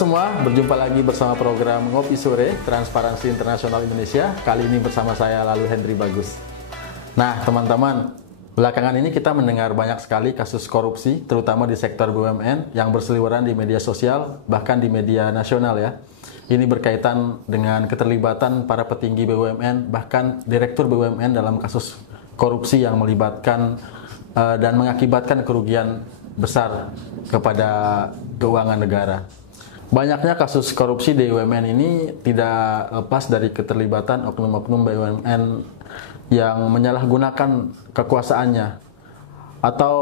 semua, berjumpa lagi bersama program Ngopi Sore Transparansi Internasional Indonesia. Kali ini bersama saya Lalu Hendri Bagus. Nah teman-teman, belakangan ini kita mendengar banyak sekali kasus korupsi, terutama di sektor BUMN yang berseliweran di media sosial, bahkan di media nasional ya. Ini berkaitan dengan keterlibatan para petinggi BUMN, bahkan direktur BUMN dalam kasus korupsi yang melibatkan dan mengakibatkan kerugian besar kepada keuangan negara. Banyaknya kasus korupsi di BUMN ini tidak lepas dari keterlibatan oknum-oknum BUMN yang menyalahgunakan kekuasaannya. Atau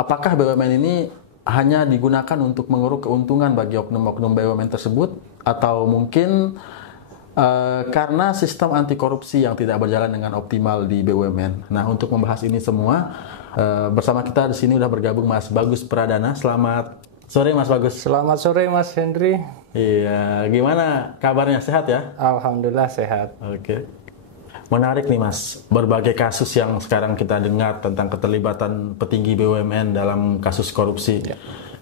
apakah BUMN ini hanya digunakan untuk mengeruk keuntungan bagi oknum-oknum BUMN tersebut? Atau mungkin karena sistem anti korupsi yang tidak berjalan dengan optimal di BUMN. Nah, untuk membahas ini semua, bersama kita di sini udah bergabung Mas Bagus Pradana. Selamat sore Mas Bagus. Selamat sore Mas Hendri. Iya, gimana kabarnya, sehat ya? Alhamdulillah sehat. Oke. Menarik nih Mas, berbagai kasus yang sekarang kita dengar tentang keterlibatan petinggi BUMN dalam kasus korupsi. Ya.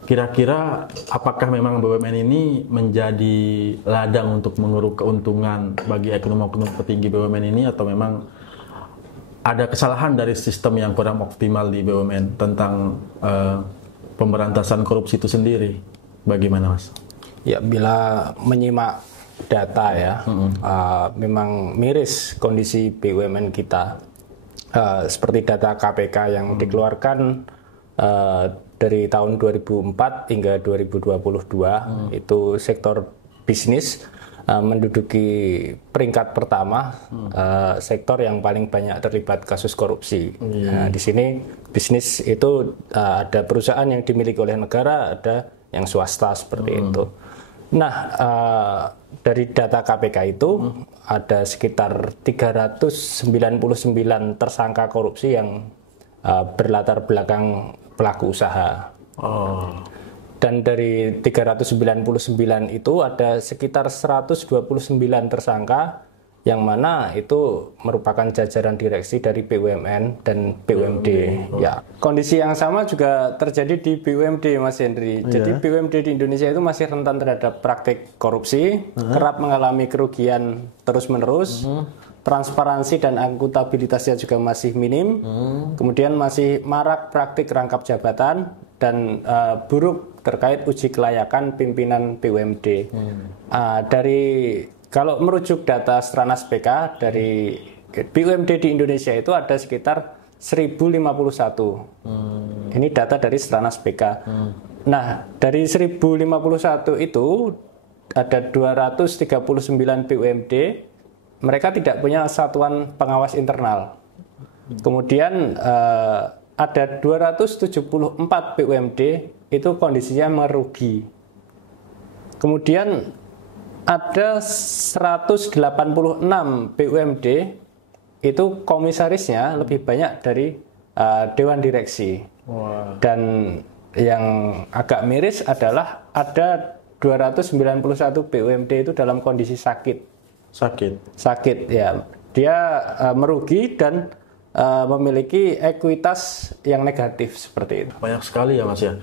Kira-kira apakah memang BUMN ini menjadi ladang untuk mengeruk keuntungan bagi oknum-oknum petinggi BUMN ini, atau memang ada kesalahan dari sistem yang kurang optimal di BUMN tentang pemberantasan korupsi itu sendiri? Bagaimana Mas? Ya, bila menyimak data ya, memang miris kondisi BUMN kita. Seperti data KPK yang dikeluarkan dari tahun 2004 hingga 2022, itu sektor bisnis menduduki peringkat pertama, sektor yang paling banyak terlibat kasus korupsi. Nah, di sini bisnis itu ada perusahaan yang dimiliki oleh negara, ada yang swasta seperti itu. Nah, dari data KPK itu ada sekitar 399 tersangka korupsi yang berlatar belakang pelaku usaha. Dan dari 399 itu ada sekitar 129 tersangka yang mana itu merupakan jajaran direksi dari BUMN dan BUMD. Ya, kondisi yang sama juga terjadi di BUMD Mas Hendri. Jadi BUMD di Indonesia itu masih rentan terhadap praktik korupsi, kerap mengalami kerugian terus-menerus. Transparansi dan akuntabilitasnya juga masih minim. Kemudian masih marak praktik rangkap jabatan dan buruk terkait uji kelayakan pimpinan BUMD. Kalau merujuk data Stranas PK dari BUMD di Indonesia itu ada sekitar 1051. Ini data dari Stranas PK. Nah, dari 1051 itu ada 239 BUMD. Mereka tidak punya satuan pengawas internal. Kemudian ada 274 BUMD itu kondisinya merugi. Kemudian ada 186 BUMD itu komisarisnya lebih banyak dari dewan direksi. Dan yang agak miris adalah ada 291 BUMD itu dalam kondisi sakit ya, dia merugi dan memiliki ekuitas yang negatif seperti itu. Banyak sekali ya Mas ya.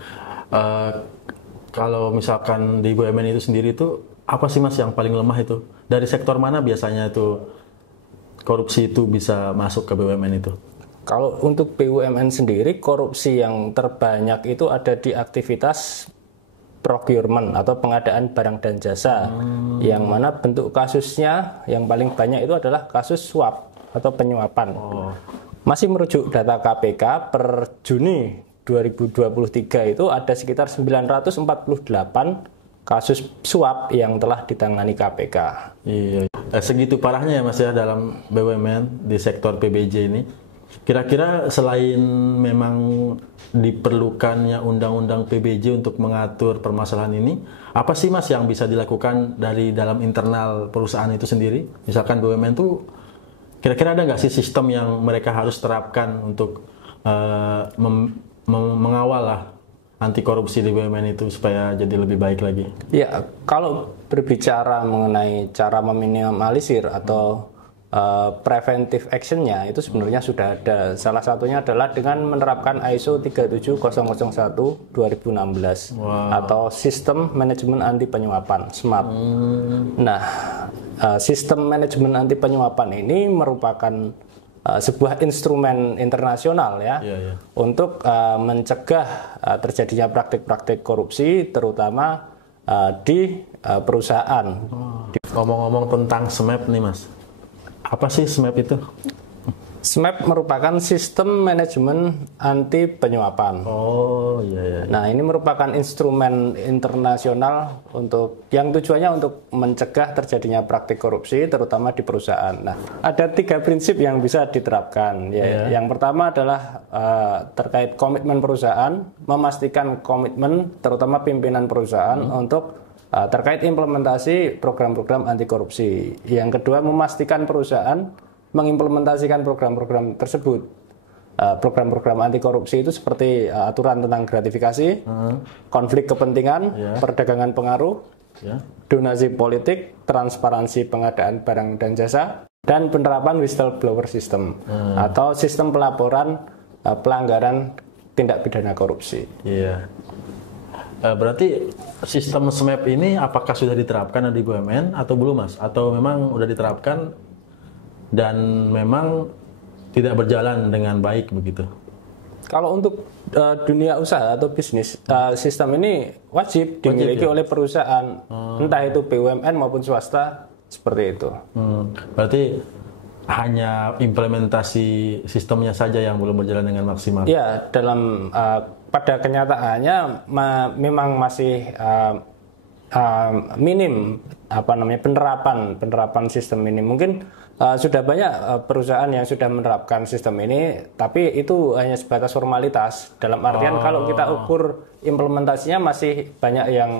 Kalau misalkan di BUMN itu sendiri itu apa sih Mas yang paling lemah itu? Dari sektor mana biasanya itu korupsi itu bisa masuk ke BUMN itu? Kalau untuk BUMN sendiri, korupsi yang terbanyak itu ada di aktivitas procurement atau pengadaan barang dan jasa, yang mana bentuk kasusnya yang paling banyak itu adalah kasus suap atau penyuapan. Masih merujuk data KPK per Juni 2023 itu ada sekitar 948 kasus suap yang telah ditangani KPK. Iya. Segitu parahnya ya Mas ya dalam BUMN di sektor PBJ ini. Kira-kira selain memang diperlukannya undang-undang PBJ untuk mengatur permasalahan ini, apa sih Mas yang bisa dilakukan dari dalam internal perusahaan itu sendiri? Misalkan BUMN itu kira-kira ada nggak sih sistem yang mereka harus terapkan untuk mengawal lah anti korupsi di BUMN itu supaya jadi lebih baik lagi? Ya, kalau berbicara mengenai cara meminimalisir atau preventive actionnya itu sebenarnya sudah ada. Salah satunya adalah dengan menerapkan ISO 37001 2016 atau Sistem Manajemen Anti Penyuapan (SMAP). Nah, Sistem Manajemen Anti Penyuapan ini merupakan sebuah instrumen internasional ya, untuk mencegah terjadinya praktik-praktik korupsi terutama di perusahaan. Ngomong-ngomong tentang SMAP nih Mas, apa sih SMAP itu? SMAP merupakan Sistem Manajemen Anti Penyuapan. Oh iya. Nah, ini merupakan instrumen internasional yang tujuannya untuk mencegah terjadinya praktik korupsi terutama di perusahaan. Nah, ada 3 prinsip yang bisa diterapkan. Yang pertama adalah terkait komitmen perusahaan, memastikan komitmen terutama pimpinan perusahaan untuk terkait implementasi program-program anti korupsi. Yang kedua, memastikan perusahaan mengimplementasikan program-program tersebut. Program-program anti korupsi itu seperti aturan tentang gratifikasi, konflik kepentingan, perdagangan pengaruh, donasi politik, transparansi pengadaan barang dan jasa, dan penerapan whistleblower system atau sistem pelaporan pelanggaran tindak pidana korupsi. Iya. Berarti sistem SMAP ini apakah sudah diterapkan di BUMN atau belum Mas? Atau memang sudah diterapkan dan memang tidak berjalan dengan baik begitu? Kalau untuk dunia usaha atau bisnis, sistem ini wajib dimiliki oleh perusahaan, entah itu BUMN maupun swasta, seperti itu. Berarti hanya implementasi sistemnya saja yang belum berjalan dengan maksimal? Ya, pada kenyataannya memang masih minim penerapan sistem ini. Mungkin sudah banyak perusahaan yang sudah menerapkan sistem ini, tapi itu hanya sebatas formalitas. Dalam artian kalau kita ukur implementasinya masih banyak yang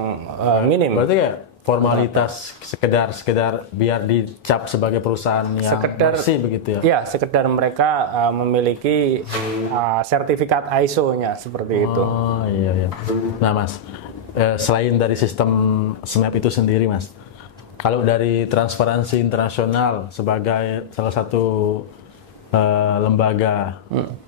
minim. Berarti kayak formalitas sekedar biar dicap sebagai perusahaan yang bersih begitu ya? Ya, sekedar mereka memiliki sertifikat ISO-nya seperti itu. Oh iya. Nah Mas, selain dari sistem SMAP itu sendiri Mas, kalau dari Transparansi Internasional sebagai salah satu lembaga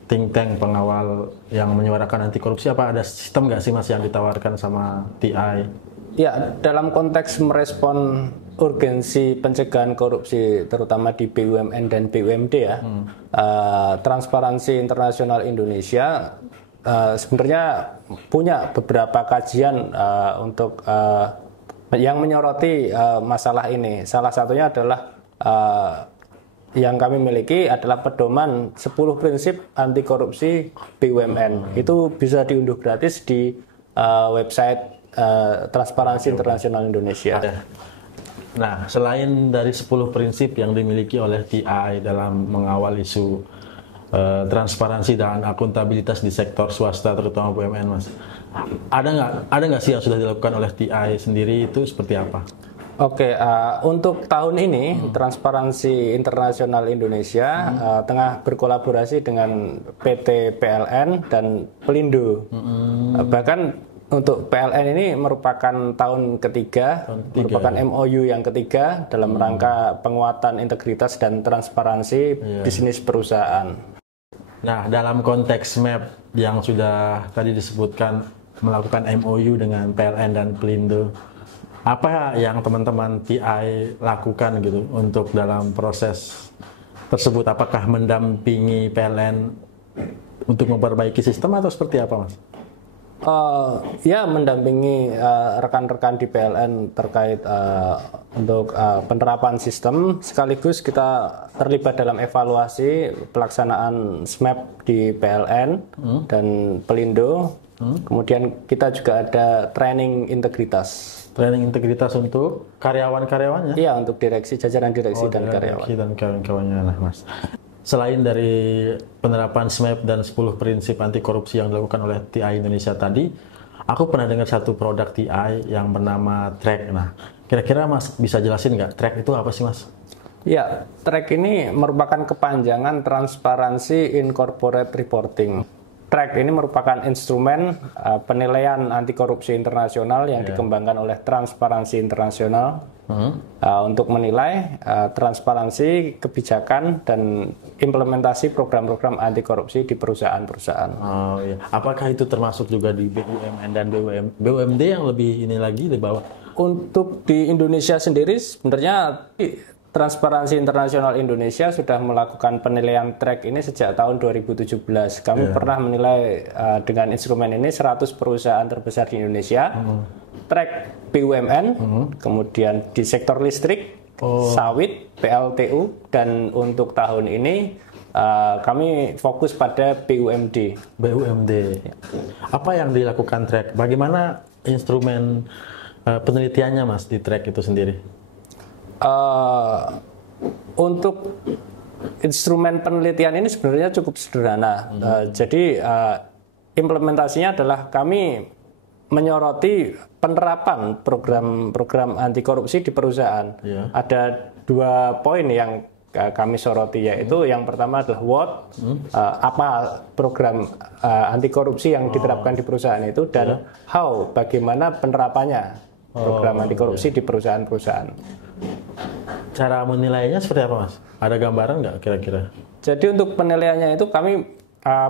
think tank pengawal yang menyuarakan anti korupsi, apa ada sistem nggak sih Mas yang ditawarkan sama TI? Ya, dalam konteks merespon urgensi pencegahan korupsi terutama di BUMN dan BUMD ya, Transparansi Internasional Indonesia sebenarnya punya beberapa kajian untuk yang menyoroti masalah ini. Salah satunya adalah yang kami miliki adalah pedoman 10 prinsip anti korupsi BUMN. Itu bisa diunduh gratis di website Transparansi Internasional Indonesia. Nah, selain dari 10 prinsip yang dimiliki oleh TI dalam mengawal isu transparansi dan akuntabilitas di sektor swasta terutama BUMN, Mas, ada nggak sih yang sudah dilakukan oleh TI sendiri, itu seperti apa? Oke, untuk tahun ini Transparansi Internasional Indonesia tengah berkolaborasi dengan PT PLN dan Pelindo. Bahkan untuk PLN ini merupakan tahun ketiga, merupakan MOU yang ketiga dalam rangka penguatan integritas dan transparansi bisnis perusahaan. Nah, dalam konteks SMAP yang sudah tadi disebutkan melakukan MOU dengan PLN dan Pelindo, apa yang teman-teman TI lakukan gitu untuk dalam proses tersebut? Apakah mendampingi PLN untuk memperbaiki sistem atau seperti apa, Mas? Ya, mendampingi rekan-rekan di PLN terkait untuk penerapan sistem, sekaligus kita terlibat dalam evaluasi pelaksanaan SMAP di PLN dan Pelindo. Kemudian kita juga ada training integritas. Training integritas untuk karyawan-karyawannya? Iya, untuk direksi, jajaran direksi dan karyawan. Dan kawan-kawannya, nah, Mas. Selain dari penerapan SMAP dan 10 prinsip anti korupsi yang dilakukan oleh TI Indonesia tadi, aku pernah dengar satu produk TI yang bernama Track. Nah, kira-kira Mas bisa jelasin nggak Track itu apa sih, Mas? Ya, Track ini merupakan kepanjangan Transparency in Corporate Reporting. track ini merupakan instrumen penilaian anti korupsi internasional yang dikembangkan oleh Transparansi Internasional untuk menilai transparansi kebijakan dan implementasi program-program anti korupsi di perusahaan-perusahaan. Oh iya. Apakah itu termasuk juga di BUMN dan BUMD yang lebih ini lagi di bawah? Untuk di Indonesia sendiri sebenarnya Transparansi Internasional Indonesia sudah melakukan penilaian track ini sejak tahun 2017. Kami pernah menilai dengan instrumen ini 100 perusahaan terbesar di Indonesia, track BUMN, kemudian di sektor listrik, sawit, PLTU, dan untuk tahun ini kami fokus pada BUMD. BUMD. Apa yang dilakukan track? Bagaimana instrumen penelitiannya Mas di track itu sendiri? Untuk instrumen penelitian ini sebenarnya cukup sederhana. Jadi implementasinya adalah kami menyoroti penerapan program anti korupsi di perusahaan. Ada 2 poin yang kami soroti, yaitu yang pertama adalah what, apa program anti korupsi yang diterapkan di perusahaan itu, dan how, bagaimana penerapannya program anti korupsi di perusahaan-perusahaan. Cara menilainya seperti apa Mas? Ada gambaran nggak kira-kira? Jadi untuk penilaiannya itu kami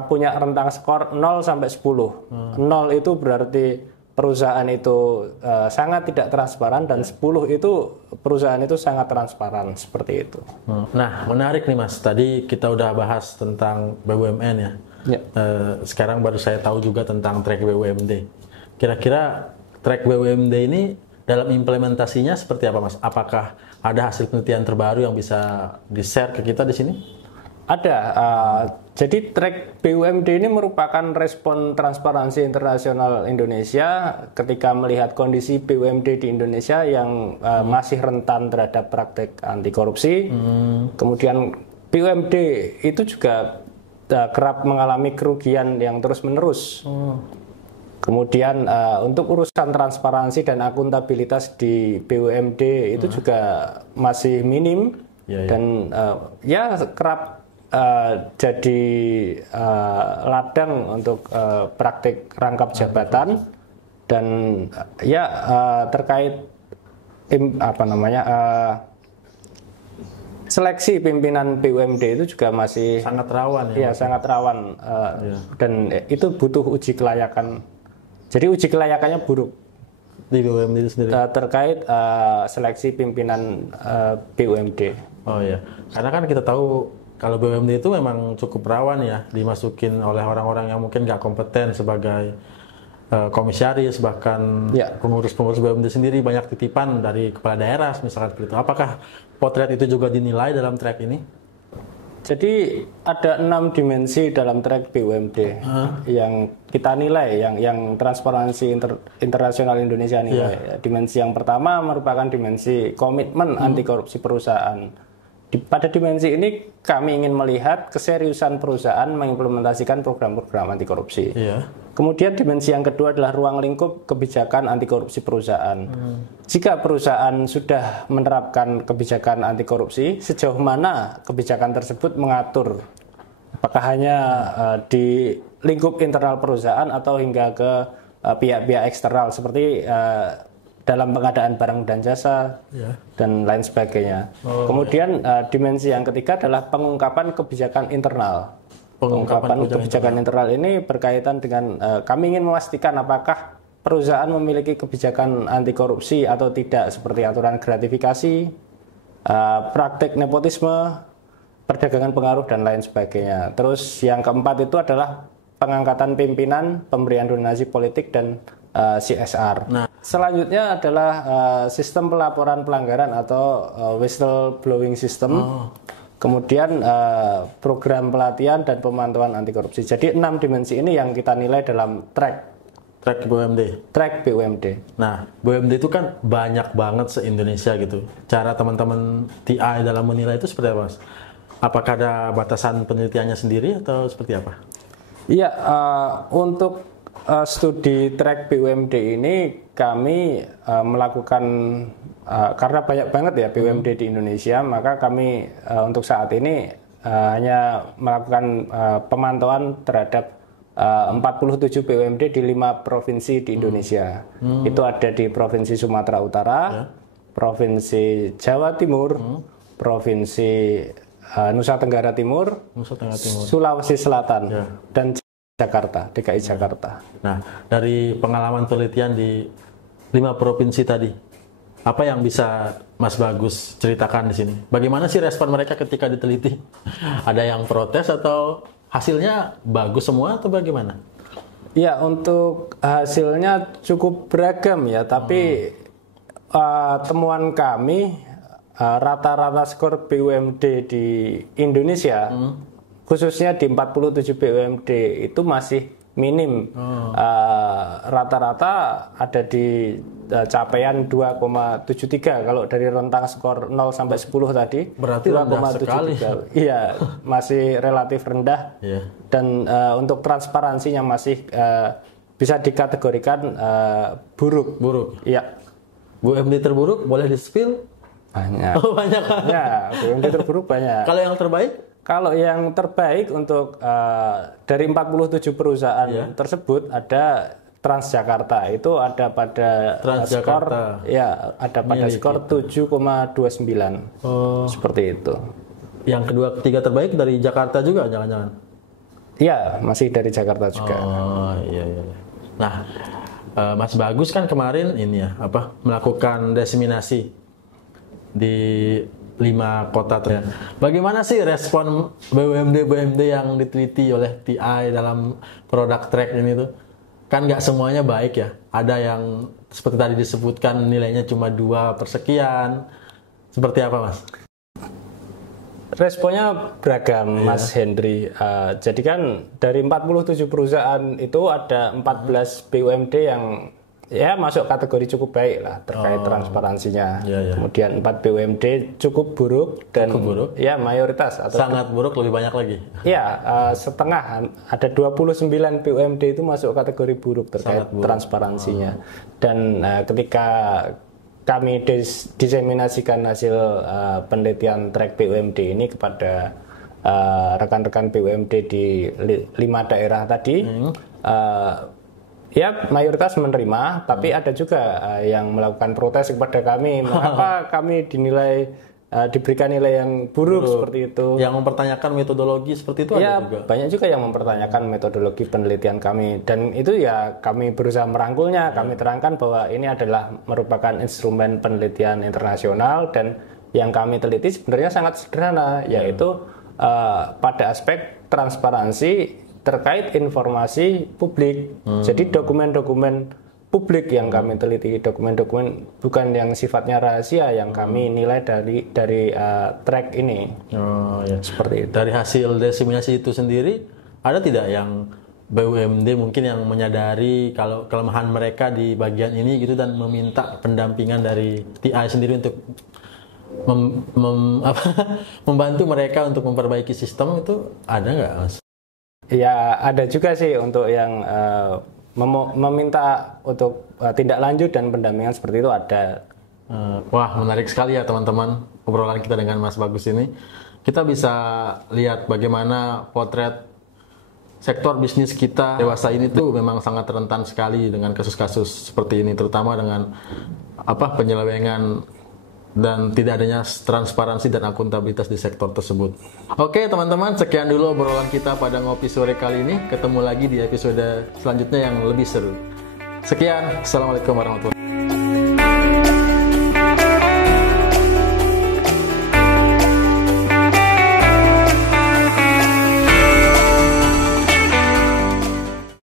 punya rentang skor 0 sampai 10. 0 itu berarti perusahaan itu sangat tidak transparan, dan 10 itu perusahaan itu sangat transparan, seperti itu. Nah, menarik nih Mas. Tadi kita udah bahas tentang BUMN ya. Sekarang baru saya tahu juga tentang track BUMD. Kira-kira track BUMD ini dalam implementasinya seperti apa Mas? Apakah ada hasil penelitian terbaru yang bisa di-share ke kita di sini? Ada. Jadi track BUMD ini merupakan respon Transparansi Internasional Indonesia ketika melihat kondisi BUMD di Indonesia yang masih rentan terhadap praktek anti korupsi. Kemudian BUMD itu juga kerap mengalami kerugian yang terus-menerus. Kemudian untuk urusan transparansi dan akuntabilitas di BUMD itu juga masih minim, dan kerap jadi ladang untuk praktik rangkap jabatan, dan terkait seleksi pimpinan BUMD itu juga masih sangat rawan ya. Sangat rawan, dan itu butuh uji kelayakan. Jadi uji kelayakannya buruk di BUMD itu sendiri terkait seleksi pimpinan BUMD. Oh ya, karena kan kita tahu kalau BUMD itu memang cukup rawan ya dimasukin oleh orang-orang yang mungkin nggak kompeten sebagai komisaris, bahkan pengurus-pengurus BUMD sendiri banyak titipan dari kepala daerah misalkan seperti itu. Apakah potret itu juga dinilai dalam track ini? Jadi ada 6 dimensi dalam track BUMD yang kita nilai, yang Transparansi Internasional Indonesia nilai. Dimensi yang pertama merupakan dimensi komitmen anti korupsi perusahaan. Pada dimensi ini kami ingin melihat keseriusan perusahaan mengimplementasikan program-program anti korupsi. Kemudian dimensi yang kedua adalah ruang lingkup kebijakan anti korupsi perusahaan. Jika perusahaan sudah menerapkan kebijakan anti korupsi, sejauh mana kebijakan tersebut mengatur? Apakah hanya di lingkup internal perusahaan atau hingga ke pihak-pihak eksternal seperti dalam pengadaan barang dan jasa dan lain sebagainya. Kemudian dimensi yang ketiga adalah pengungkapan kebijakan internal. Pengungkapan kebijakan internal ini berkaitan dengan kami ingin memastikan apakah perusahaan memiliki kebijakan anti korupsi atau tidak, seperti aturan gratifikasi, praktik nepotisme, perdagangan pengaruh, dan lain sebagainya. Terus yang keempat itu adalah pengangkatan pimpinan, pemberian donasi politik, dan CSR. Selanjutnya adalah sistem pelaporan pelanggaran atau whistleblowing system. Kemudian program pelatihan dan pemantauan anti korupsi. Jadi 6 dimensi ini yang kita nilai dalam track BUMD. Track BUMD. Nah, BUMD itu kan banyak banget se-Indonesia gitu. Cara teman-teman TI dalam menilai itu seperti apa, Mas? Apakah ada batasan penelitiannya sendiri atau seperti apa? Iya, untuk studi track BUMD ini kami melakukan karena banyak banget ya BUMD di Indonesia, maka kami untuk saat ini hanya melakukan pemantauan terhadap 47 BUMD di 5 provinsi di Indonesia. Itu ada di Provinsi Sumatera Utara, Provinsi Jawa Timur, Provinsi Nusa Tenggara Timur, Sulawesi Selatan, dan Jakarta, DKI Jakarta. Nah, dari pengalaman penelitian di 5 provinsi tadi, apa yang bisa Mas Bagus ceritakan di sini? Bagaimana sih respon mereka ketika diteliti? Ada yang protes atau hasilnya bagus semua atau bagaimana? Ya, untuk hasilnya cukup beragam ya, tapi temuan kami rata-rata skor BUMD di Indonesia, khususnya di 47 BUMD itu masih minim. Rata-rata ada di capaian 2,73 kalau dari rentang skor 0 sampai 10 tadi. Berarti rendah sekali. Iya, masih relatif rendah. Dan untuk transparansinya masih bisa dikategorikan buruk. Iya. BUMD terburuk boleh di-spill? Banyak. Oh, banyak. Ya, BUMD terburuk banyak. Kalau yang terbaik? Kalau yang terbaik untuk dari 47 perusahaan tersebut ada Transjakarta, itu ada pada skor ada pada skor 7,29. Seperti itu. Yang kedua, ketiga terbaik dari Jakarta juga jangan-jangan? Iya, masih dari Jakarta juga. Iya. Nah, Mas Bagus kan kemarin melakukan diseminasi di 5 kota. Bagaimana sih respon BUMD yang diteliti oleh TI dalam produk track ini tuh? Kan nggak semuanya baik ya. Ada yang seperti tadi disebutkan nilainya cuma 2 per sekian. Seperti apa, Mas? Responnya beragam, Mas Hendri. Jadi kan dari 47 perusahaan itu ada 14 BUMD yang ya masuk kategori cukup baik lah terkait transparansinya. Kemudian 4 BUMD cukup buruk dan ya mayoritas atau sangat buruk lebih banyak lagi. Ya, setengah, ada 29 BUMD itu masuk kategori buruk terkait transparansinya. Dan ketika kami diseminasikan hasil penelitian track BUMD ini kepada rekan-rekan BUMD di 5 daerah tadi, ya mayoritas menerima, tapi ada juga yang melakukan protes kepada kami. Mengapa kami diberikan nilai yang buruk seperti itu? Yang mempertanyakan metodologi seperti itu ya, ada juga? Banyak juga yang mempertanyakan metodologi penelitian kami. Dan itu ya kami berusaha merangkulnya, kami terangkan bahwa ini adalah merupakan instrumen penelitian internasional dan yang kami teliti sebenarnya sangat sederhana, yaitu pada aspek transparansi terkait informasi publik. Jadi dokumen-dokumen publik yang kami teliti, dokumen-dokumen bukan yang sifatnya rahasia yang kami nilai dari track ini. Seperti itu. Dari hasil diseminasi itu sendiri, ada tidak yang BUMD mungkin yang menyadari kalau kelemahan mereka di bagian ini gitu dan meminta pendampingan dari TI sendiri untuk membantu mereka untuk memperbaiki sistem, itu ada nggak, Mas? Ya, ada juga sih untuk yang meminta untuk tindak lanjut dan pendampingan seperti itu ada. Wah, menarik sekali ya teman-teman obrolan kita dengan Mas Bagus ini. Kita bisa lihat bagaimana potret sektor bisnis kita dewasa ini tuh memang sangat rentan sekali dengan kasus-kasus seperti ini, terutama dengan penyelewengan dan tidak adanya transparansi dan akuntabilitas di sektor tersebut. Oke teman-teman, sekian dulu obrolan kita pada Ngopi Sore kali ini. Ketemu lagi di episode selanjutnya yang lebih seru. Sekian, Assalamualaikum warahmatullahi wabarakatuh.